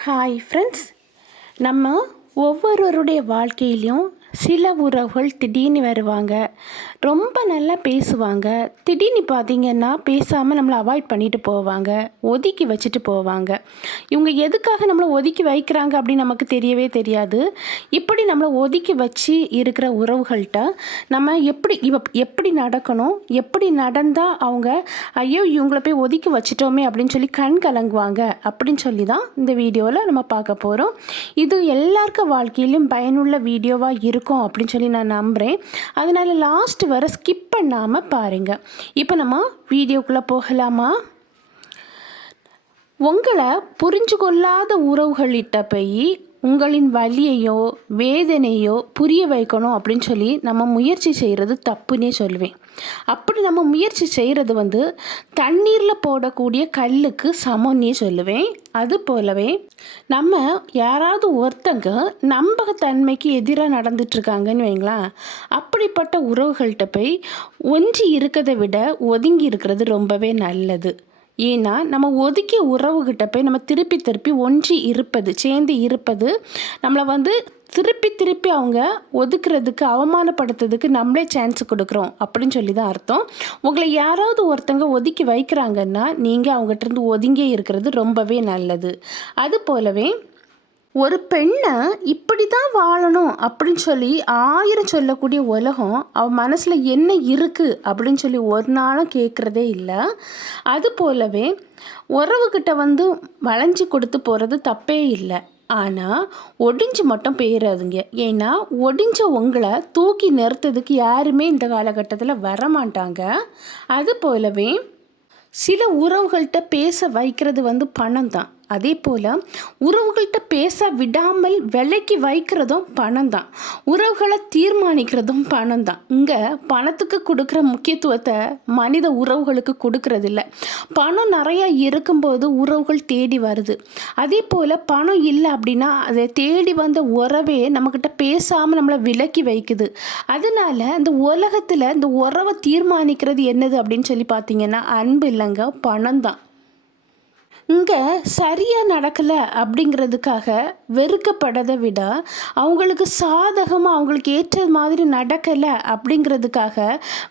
Hi friends நம்ம ஒவ்வொருவருடைய வாழ்க்கையிலையும் சில உறவுகள் திடீர்னு வருவாங்க. ரொம்ப நல்லா பேசுவாங்க. திடீர்னு பார்த்தீங்கன்னா பேசாமல் நம்மளை அவாய்ட் பண்ணிட்டு போவாங்க. ஒதுக்கி வச்சுட்டு போவாங்க. இவங்க எதுக்காக நம்மளை ஒதுக்கி வைக்கிறாங்க அப்படின்னு நமக்கு தெரியவே தெரியாது. இப்படி நம்மளை ஒதுக்கி வச்சு இருக்கிற உறவுகள்கிட்ட நம்ம எப்படி இவ எப்படி நடக்கணும்? எப்படி நடந்தால் அவங்க ஐயோ இவங்கள போய் ஒதுக்கி வச்சிட்டோமே அப்படின்னு சொல்லி கண் கலங்குவாங்க. அப்படின்னு சொல்லி தான் இந்த வீடியோவில் நம்ம பார்க்க போகிறோம் இது எல்லாருக்கும் வாழ்க்கையிலும் பயனுள்ள வீடியோவாக இருக்கும் இருக்கும் அப்படின்னு சொல்லி நான் நம்புகிறேன் அதனால் லாஸ்ட் வர ஸ்கிப் பண்ணாமல் பாருங்கள் இப்போ நம்ம வீடியோக்குள்ளே போகலாமா? உங்களை புரிஞ்சு கொள்ளாத உறவுகளிட்ட போய் உங்களின் வலியையோ வேதனையோ புரிய வைக்கணும் அப்படின்னு சொல்லி நம்ம முயற்சி செய்கிறது தப்புன்னே சொல்லுவேன் அப்படி நம்ம முயற்சி செய்கிறது வந்து தண்ணீரில் போடக்கூடிய கல்லுக்கு சமம்னே சொல்லுவேன். அது போலவே நம்ம யாராவது ஒருத்தங்க நம்பகத்தன்மைக்கு எதிராக நடந்துட்டுருக்காங்கன்னு வைங்களேன் அப்படிப்பட்ட உறவுகள்கிட்ட போய் ஒன்றி இருக்கிறத விட ஒதுங்கி இருக்கிறது ரொம்பவே நல்லது. ஏன்னா நம்ம ஒதுக்கிய உறவுகிட்ட போய் நம்ம திருப்பி திருப்பி ஒன்றி இருப்பது சேர்ந்து இருப்பது நம்மளை வந்து திருப்பி திருப்பி அவங்க ஒதுக்குறதுக்கு அவமானப்படுத்துறதுக்கு நம்மளே சான்ஸ் கொடுக்குறோம் அப்படின்னு சொல்லி தான் அர்த்தம். உங்களை யாராவது ஒருத்தங்க ஒதுக்கி வைக்கிறாங்கன்னா நீங்கள் அவங்ககிட்ட இருந்து ஒதுங்கியே இருக்கிறது ரொம்பவே நல்லது. அது போலவே ஒரு பெண்ணை இப்படி தான் வாழணும் அப்படின்னு சொல்லி ஆயிரம் சொல்லக்கூடிய உலகம் அவன் மனசில் என்ன இருக்குது அப்படின்னு சொல்லி ஒரு நாளும் கேட்குறதே இல்லை. அது போலவே உறவுக்கிட்ட வந்து வளைஞ்சி கொடுத்து போகிறது தப்பே இல்லை. ஆனால் ஒடிஞ்சு மட்டும் போயிடாதுங்க ஏன்னா ஒடிஞ்ச உங்களை தூக்கி நிறுத்ததுக்கு யாருமே இந்த காலகட்டத்தில் வரமாட்டாங்க. அது போலவே சில உறவுகள்கிட்ட பேச வைக்கிறது வந்து பணம் தான் அதே போல் உறவுகள்கிட்ட பேச விடாமல் விலைக்கு வைக்கிறதும் பணம் தான் உறவுகளை தீர்மானிக்கிறதும் பணம் தான் இங்கே பணத்துக்கு கொடுக்குற முக்கியத்துவத்தை மனித உறவுகளுக்கு கொடுக்கறதில்ல. பணம் நிறையா இருக்கும்போது உறவுகள் தேடி வருது. அதே போல் பணம் இல்லை அப்படின்னா அதை தேடி வந்த உறவே நம்மக்கிட்ட பேசாமல் நம்மளை விலக்கி வைக்குது. அதனால இந்த உலகத்தில் இந்த உறவை தீர்மானிக்கிறது என்னது அப்படின்னு சொல்லி பார்த்தீங்கன்னா அன்பு இல்லைங்க பணம் தான் இங்கே சரியாக நடக்கலை அப்படிங்கிறதுக்காக வெறுக்கப்படதை விட அவங்களுக்கு சாதகமாக அவங்களுக்கு ஏற்ற மாதிரி நடக்கலை அப்படிங்கிறதுக்காக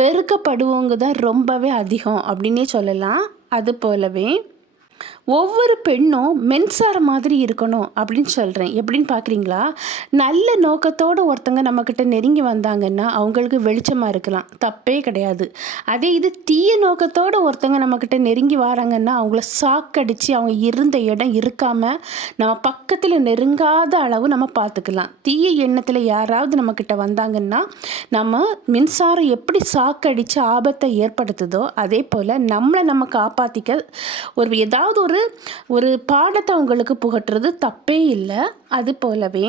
வெறுக்கப்படுவவங்க தான் ரொம்பவே அதிகம் அப்படின்னே சொல்லலாம். அது போலவே ஒவ்வொரு பெண்ணும் மின்சாரம் மாதிரி இருக்கணும் அப்படின்னு சொல்கிறேன் எப்படின்னு பார்க்குறீங்களா நல்ல நோக்கத்தோடு ஒருத்தங்க நம்மக்கிட்ட நெருங்கி வந்தாங்கன்னா அவங்களுக்கு வெளிச்சமாக இருக்கலாம். தப்பே கிடையாது. அதே இது தீய நோக்கத்தோடு ஒருத்தங்க நம்மக்கிட்ட நெருங்கி வராங்கன்னா அவங்கள சாக்கடித்து அவங்க இருந்த இடம் இருக்காமல் நம்ம பக்கத்தில் நெருங்காத அளவு நம்ம பார்த்துக்கலாம் தீய எண்ணத்தில் யாராவது நம்மக்கிட்ட வந்தாங்கன்னா நம்ம மின்சாரம் எப்படி சாக்கடித்து ஆபத்தை ஏற்படுத்துதோ அதே போல் நம்மளை நம்ம காப்பாற்றிக்க ஒரு ஏதாவது ஒரு ஒரு பாடத்தை அவங்களுக்கு புகட்டுறது தப்பே இல்லை. அது போலவே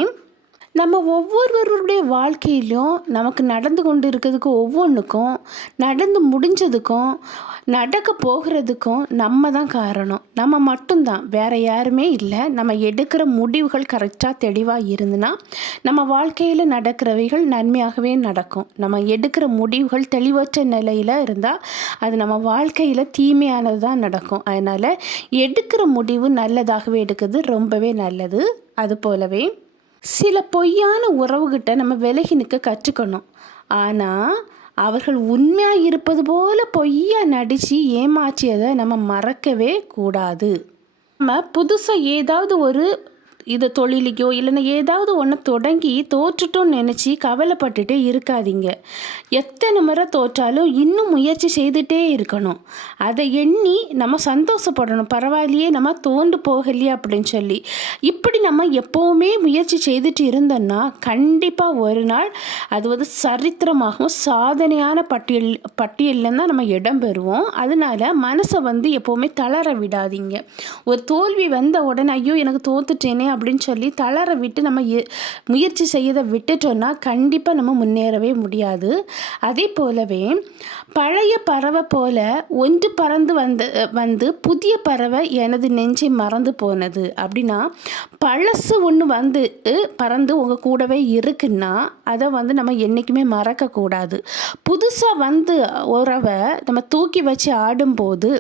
நம்ம ஒவ்வொருவருடைய வாழ்க்கையிலும் நமக்கு நடந்து கொண்டு இருக்கிறதுக்கு ஒவ்வொன்றுக்கும் நடந்து முடிஞ்சதுக்கும் நடக்க போகிறதுக்கும் நம்ம தான் காரணம். நம்ம மட்டும்தான். வேறு யாருமே இல்லை. நம்ம எடுக்கிற முடிவுகள் கரெக்டாக தெளிவாக இருந்துன்னா நம்ம வாழ்க்கையில் நடக்கிறவைகள் நன்மையாகவே நடக்கும். நம்ம எடுக்கிற முடிவுகள் தெளிவற்ற நிலையில் இருந்தால் அது நம்ம வாழ்க்கையில் தீமையானது தான் நடக்கும். அதனால் எடுக்கிற முடிவு நல்லதாகவே எடுக்கிறது ரொம்பவே நல்லது. அது போலவே சில பொய்யான உறவுகிட்ட நம்ம விலகி நிற்க கற்றுக்கணும். ஆனால் அவர்கள் உண்மையாக இருப்பது போல பொய்யா நடித்து ஏமாற்றியதை நம்ம மறக்கவே கூடாது. நம்ம புதுசாக ஏதாவது ஒரு இதை தொழிலுக்கோ இல்லைன்னா ஏதாவது ஒன்று தொடங்கி தோற்றுட்டோன்னு நினச்சி கவலைப்பட்டுட்டே இருக்காதீங்க. எத்தனை முறை தோற்றாலும் இன்னும் முயற்சி செய்துட்டே இருக்கணும். அதை எண்ணி நம்ம சந்தோஷப்படணும். பரவாயில்லையே நம்ம தோண்டு போகலையே அப்படின்னு சொல்லி. இப்படி நம்ம எப்போவுமே முயற்சி செய்துட்டு இருந்தோன்னா கண்டிப்பாக ஒரு நாள் அது வந்து சரித்திரமாகவும் சாதனையான பட்டியல் பட்டியலில் தான் நம்ம இடம் பெறுவோம். அதனால் மனசை வந்து எப்போவுமே தளர விடாதீங்க. ஒரு தோல்வி வந்த உடனே ஐயோ எனக்கு தோத்துட்டேனே அப்படின்னு சொல்லி தளர விட்டு நம்ம முயற்சி செய்யதை விட்டுட்டோன்னா கண்டிப்பாக நம்ம முன்னேறவே முடியாது. அதே போலவே பழைய பறவை போல ஒன்று பறந்து வந்த வந்து புதிய பறவை எனது நெஞ்சை மறந்து போனது. அப்படின்னா பழசு ஒன்று வந்து பறந்து உங்கள் கூடவே இருக்குன்னா அதை வந்து நம்ம என்றைக்குமே மறக்கக்கூடாது புதுசாக வந்து உறவை நம்ம தூக்கி வச்சு ஆடும்போது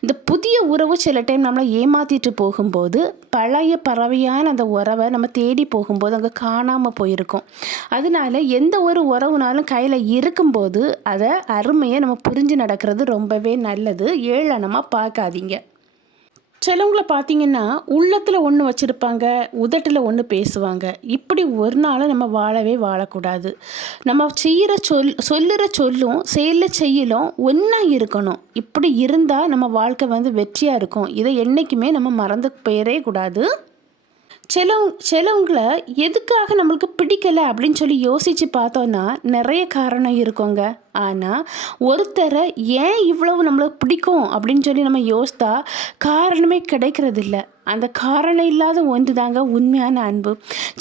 இந்த புதிய உறவு சில டைம் நம்மளை ஏமாற்றிட்டு போகும்போது பழைய பறவையான அந்த உறவை நம்ம தேடி போகும்போது அங்கே காணாமல் போயிருக்கும். அதனால எந்த ஒரு உறவுனாலும் கையில் இருக்கும்போது அதை அருமையை நம்ம புரிஞ்சு நடக்கிறது ரொம்பவே நல்லது. ஏளனமாக பார்க்காதீங்க. சிலவங்கள பார்த்தீங்கன்னா உள்ளத்தில் ஒன்று வச்சுருப்பாங்க உதட்டில் ஒன்று பேசுவாங்க. இப்படி ஒரு நாள் நம்ம வாழவே வாழக்கூடாது. நம்ம செய்கிற சொல் சொல்லுற சொல்லும் செயலில் செய்யலும் ஒன்றா இருக்கணும். இப்படி இருந்தால் நம்ம வாழ்க்கை வந்து வெற்றியாக இருக்கும். இதை என்றைக்குமே நம்ம மறந்து போயிடவே கூடாது. சிலவங்க சிலவங்களை எதுக்காக நம்மளுக்கு பிடிக்கலை அப்படின்னு சொல்லி யோசித்து பார்த்தோன்னா நிறைய காரணம் இருக்குங்க. ஆனால் ஒருத்தரை ஏன் இவ்வளவு நம்மளுக்கு பிடிக்கும் அப்படின்னு சொல்லி நம்ம யோசித்தா காரணமே கிடைக்கிறதில்ல. அந்த காரணம் இல்லாத ஒன்று தாங்க உண்மையான அன்பு.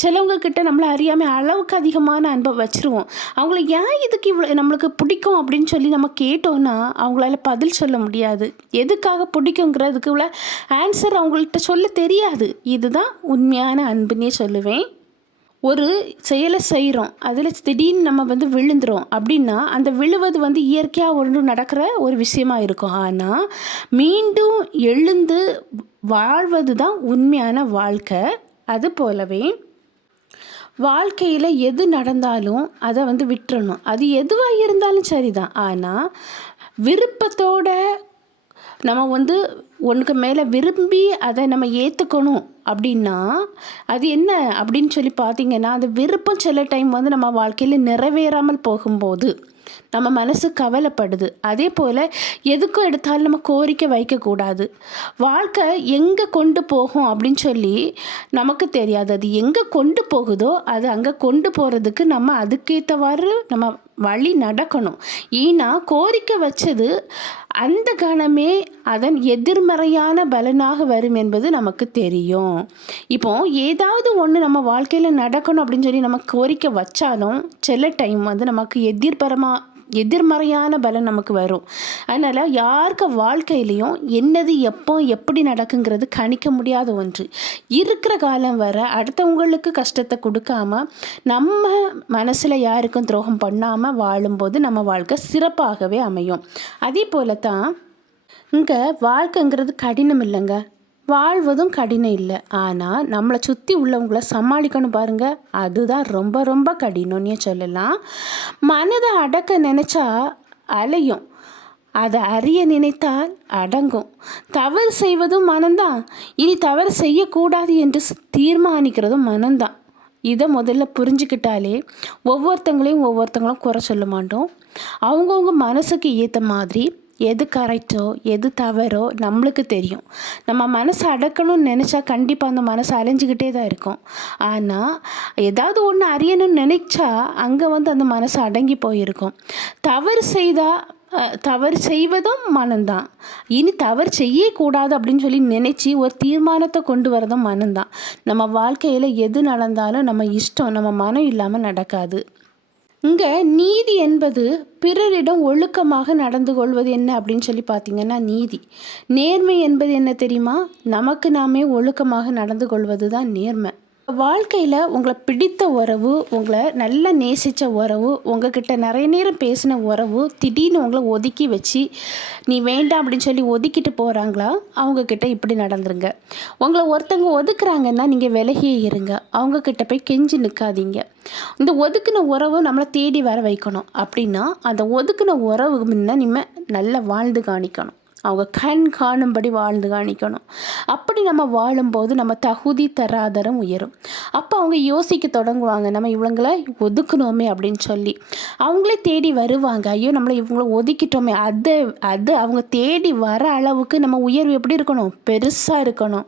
சிலவங்க கிட்ட நம்மளை அறியாமல் அளவுக்கு அதிகமான அன்பை வச்சுருவோம். அவங்கள ஏன் இதுக்கு இவ்வளோ நம்மளுக்கு பிடிக்கும் அப்படின்னு சொல்லி நம்ம கேட்டோன்னா அவங்களால பதில் சொல்ல முடியாது. எதுக்காக பிடிக்குங்கிறதுக்கு இவ்வளோ ஆன்சர் அவங்கள்ட்ட சொல்ல தெரியாது. இதுதான் உண்மையான அன்புன்னே சொல்லுவேன். ஒரு செயலை செய்கிறோம் அதில் திடீர்னு நம்ம வந்து விழுந்துரும் அப்படின்னா அந்த விழுவது வந்து இயற்கையாக ஒன்று நடக்கிற ஒரு விஷயமா இருக்கும். ஆனால் மீண்டும் எழுந்து வாழ்வது தான் உண்மையான வாழ்க்கை. அது போலவே வாழ்க்கையில் எது நடந்தாலும் அதை வந்து விட்டுறணும். அது எதுவாக இருந்தாலும் சரிதான். ஆனால் விருப்பத்தோட நம்ம வந்து ஒன்றுக்கு மேலே விரும்பி அதை நம்ம ஏற்றுக்கணும் அப்படின்னா அது என்ன அப்படின்னு சொல்லி பார்த்தீங்கன்னா அந்த விருப்பம் சில டைம் வந்து நம்ம வாழ்க்கையில் நிறைவேறாமல் போகும்போது நம்ம மனசு கவலைப்படுது. அதே போல் எதுக்கும் எடுத்தாலும் நம்ம கோரிக்கை வைக்கக்கூடாது. வாழ்க்கை எங்கே கொண்டு போகும் அப்படின்னு சொல்லி நமக்கு தெரியாது. அது எங்கே கொண்டு போகுதோ அது அங்கே கொண்டு போகிறதுக்கு நம்ம அதுக்கேற்றவாறு நம்ம வழி நடக்கணும். ஏன்னா கோரிக்கை வச்சது அந்த கணமே அதன் எதிர்மறையான பலனாக வரும் என்பது நமக்கு தெரியும். இப்போ ஏதாவது ஒன்று நம்ம வாழ்க்கையில் நடக்கணும் அப்படின்னு சொல்லி நம்ம கோரிக்கை வச்சாலும் சில டைம் வந்து நமக்கு எதிர்பரமாக எதிர்மறையான பலன் நமக்கு வரும். அதனால் யாருக்கு வாழ்க்கையிலையும் என்னது எப்போ எப்படி நடக்குங்கிறது கணிக்க முடியாத ஒன்று. இருக்கிற காலம் வர அடுத்தவங்களுக்கு கஷ்டத்தை கொடுக்காம நம்ம மனசில் யாருக்கும் துரோகம் பண்ணாமல் வாழும்போது நம்ம வாழ்க்கை சிறப்பாகவே அமையும். அதே போல தான் இங்கே வாழ்க்கைங்கிறது கடினம் இல்லைங்க. வாழ்வதும் கடினம் இல்லை. ஆனால் நம்மளை சுற்றி உள்ளவங்கள சமாளிக்கணும் பாருங்க. அதுதான் ரொம்ப ரொம்ப கடினம்னே சொல்லலாம். மனதை அடக்க நினச்சா அலையும். அதை அறிய நினைத்தால் அடங்கும். தவறு செய்வதும் மனம்தான். இனி தவறு செய்யக்கூடாது என்று தீர்மானிக்கிறதும் மனம்தான். இதை முதல்ல புரிஞ்சுக்கிட்டாலே ஒவ்வொருத்தங்களையும் ஒவ்வொருத்தங்களும் குறை சொல்ல மாட்டோம். அவங்கவுங்க மனசுக்கு ஏற்ற மாதிரி எது கரெக்டோ எது தவறோ நம்மளுக்கு தெரியும். நம்ம மனசை அடக்கணும்னு நினச்சா கண்டிப்பாக அந்த மனசு அலைஞ்சிக்கிட்டே தான் இருக்கும். ஆனால் ஏதாவது ஒன்று அறியணும்னு நினச்சா அங்கே வந்து அந்த மனசு அடங்கி போயிருக்கும். தவறு செய்தால் தவறு செய்வதும் மனம்தான். இனி தவறு செய்யக்கூடாது அப்படின்னு சொல்லி நினச்சி ஒரு தீர்மானத்தை கொண்டு வரதும் மனம்தான். நம்ம வாழ்க்கையில் எது நடந்தாலும் நம்ம இஷ்டம் நம்ம மனம் இல்லாமல் நடக்காது. இங்கே நீதி என்பது பிறரிடம் ஒழுக்கமாக நடந்து கொள்வது என்ன அப்படின்னு சொல்லி பார்த்தீங்கன்னா நீதி. நேர்மை என்பது என்ன தெரியுமா? நமக்கு நாமே ஒழுக்கமாக நடந்து கொள்வது தான் நேர்மை. வாழ்க்கையில் உங்களை பிடித்த உறவு உங்களை நல்லா நேசித்த உறவு உங்ககிட்ட நிறைய நேரம் பேசின உறவு திடீர்னு உங்களை ஒதுக்கி வச்சு நீ வேண்டாம் அப்படின்னு சொல்லி ஒதுக்கிட்டு போகிறாங்களா அவங்கக்கிட்ட இப்படி நடந்துருங்க. உங்களை ஒருத்தங்க ஒதுக்குறாங்கன்னா நீங்கள் விலகியே இருங்க. அவங்கக்கிட்ட போய் கெஞ்சி நிற்காதீங்க இந்த ஒதுக்கின உறவு நம்மளை தேடி வர வைக்கணும். அப்படின்னா அந்த ஒதுக்கின உறவு முன்ன நம்ம நல்லா வாழ்ந்து காணிக்கணும். அவங்க கண் காணும்படி வாழ்ந்து காணிக்கணும். அப்படி நம்ம வாழும்போது நம்ம தகுதி தராதரம் உயரும். அப்போ அவங்க யோசிக்க தொடங்குவாங்க நம்ம இவங்களை ஒதுக்கணுமே அப்படின்னு சொல்லி. அவங்களே தேடி வருவாங்க ஐயோ நம்மளை இவங்கள ஒதுக்கிட்டோமே. அது அது அவங்க தேடி வர அளவுக்கு நம்ம உயர்வு எப்படி இருக்கணும்? பெருசாக இருக்கணும்.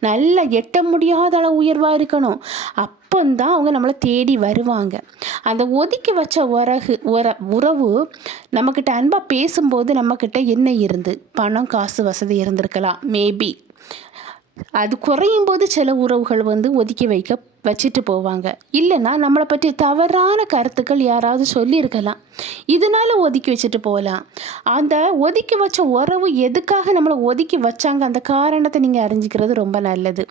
நல்ல எட்ட முடியாத அளவு உயர்வாக இருக்கணும். அப் அப்போந்தான் அவங்க நம்மளை தேடி வருவாங்க. அந்த ஒதுக்கி வச்ச உறகு உற உறவு நம்மக்கிட்ட அன்பாக பேசும்போது நம்மக்கிட்ட என்ன இருந்து? பணம் காசு வசதி இருந்திருக்கலாம். மேபி அது குறையும் போது சில உறவுகள் வந்து ஒதுக்கி வைக்க வச்சுட்டு போவாங்க. இல்லைன்னா நம்மளை பற்றி தவறான கருத்துக்கள் யாராவது சொல்லியிருக்கலாம். இதனால ஒதுக்கி வச்சுட்டு போகலாம். அந்த ஒதுக்கி வச்ச உறவு எதுக்காக நம்மளை ஒதுக்கி வச்சாங்க? அந்த காரணத்தை நீங்கள் அறிஞ்சிக்கிறது ரொம்ப நல்லது.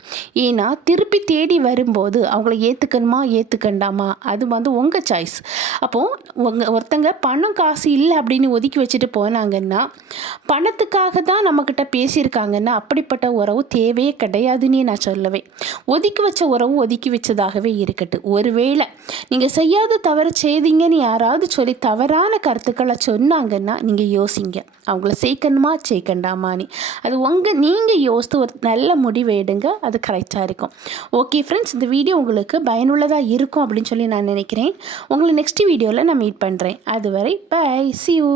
ஏன்னா திருப்பி தேடி வரும்போது அவங்கள ஏற்றுக்கணுமா ஏற்றுக்கண்டாமா அது வந்து உங்கள் சாய்ஸ் அப்போது உங்கள் ஒருத்தங்க பணம் காசு இல்லை அப்படின்னு ஒதுக்கி வச்சுட்டு போனாங்கன்னா பணத்துக்காக தான் நம்மக்கிட்ட பேசியிருக்காங்கன்னா அப்படிப்பட்ட உறவு தேவையே கிடையாதுன்னே நான் சொல்லுவேன் ஒதுக்கி வச்ச உறவு ஒதுக்கி வச்சதாகவே இருக்கட்டும். ஒருவேளை நீங்கள் செய்யாத தவறு செய்தீங்கன்னு யாராவது சொல்லி தவறான கருத்துக்களை சொன்னாங்கன்னா நீங்கள் யோசிங்க. அவங்கள சேர்க்கணுமா? சேர்க்கண்டாமான்னு அது உங்கள் நீங்கள் யோசித்து ஒரு நல்ல முடிவு எடுங்க. அது கரெக்டாக இருக்கும். ஓகே ஃப்ரெண்ட்ஸ் இந்த வீடியோ உங்களுக்கு பயனுள்ளதாக இருக்கும் அப்படின்னு சொல்லி நான் நினைக்கிறேன். உங்களை நெக்ஸ்ட் வீடியோவில் நான் மீட் பண்ணுறேன் அதுவரை பை சி யூ